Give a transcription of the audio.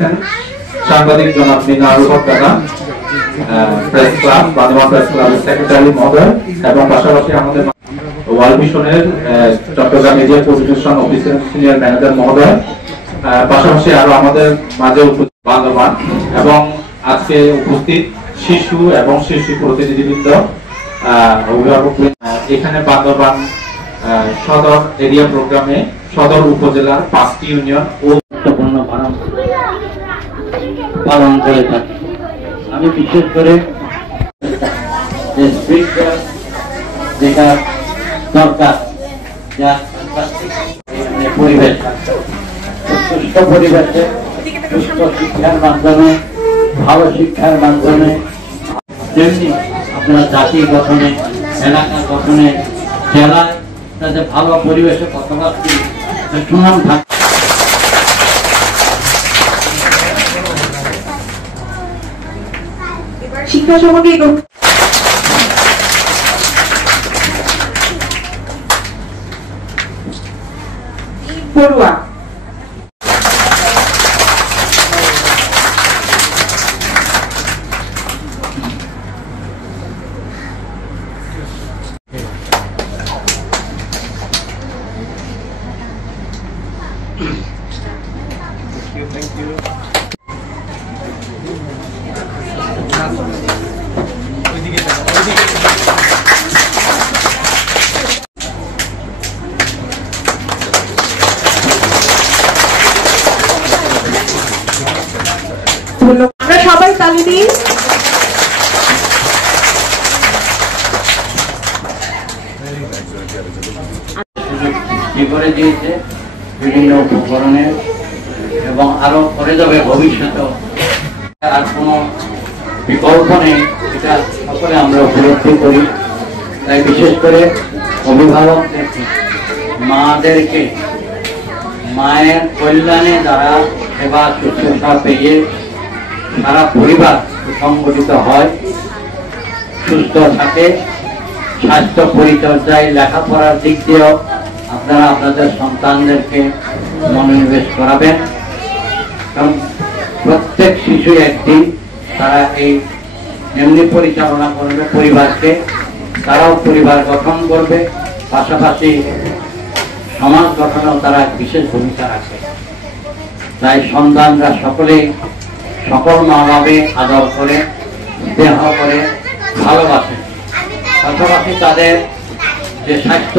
সাংবাদিক জনাব মিনারুল হক দাদা, প্রেস ক্লাব বান্দরবান প্রেস ক্লাবের সেক্রেটারি মহোদয় এবং পাশাপাশি আমাদের ওয়ার্ল্ড মিশনের চট্টগ্রাম মিডিয়া কোঅর্ডিনেশন অফিসের সিনিয়র ম্যানেজার মহোদয়, পাশাপাশি আরো আমাদের মাঝে বান্দরবান এবং আজকে উপস্থিত শিশু এবং শিশু প্রতিনিধিবৃন্দ, অভিভাবক। এখানে বান্দরবান সদর এরিয়া প্রোগ্রামে সদর উপজেলার 5টি ইউনিয়ন ও গুরুত্বপূর্ণ পালন করে থাকি। আমি বিশেষ করে যেটা দরকার, যা পরিবেশ, সুস্থ পরিবেশে সুস্থ শিক্ষার মাধ্যমে, ভালো শিক্ষার মাধ্যমে, তেমনি আপনার জাতি গঠনে, এলাকা গঠনে, জেলায় যাতে ভালো পরিবেশে কথাবার্তা সুনাম থাকে। শিক্ষা সম্পর্কে পড়ুয়া আমরা সবাই তালি দিই। করে দিয়েছে বিভিন্ন উপকরণের এবং আরো করে যাবে ভবিষ্যতে, আর কোনো বিকল্প নেই, এটা সকলে আমরা উপলব্ধি করি। তাই বিশেষ করে অভিভাবকদেরকে, মাদেরকে, মায়ের কল্যাণে যারা সেবা শুশ্রূষা পেয়ে সারা পরিবার সংগঠিত হয়, সুস্থ থাকে, স্বাস্থ্য পরিচর্যায়, লেখাপড়ার দিক দিয়েও আপনারা আপনাদের সন্তানদেরকে মনোনিবেশ করাবেন। কারণ প্রত্যেক শিশু একদিন তারা এই এমনি পরিচালনা করবে পরিবারকে, তারাও পরিবার গঠন করবে, পাশাপাশি সমাজ গঠনেও তারা বিশেষ ভূমিকা রাখে। তাই সন্তানরা সকলেই সকল মা বাবা আদর করে, স্নেহ করে, ভালোবাসে, পাশাপাশি তাদের যে স্বাস্থ্য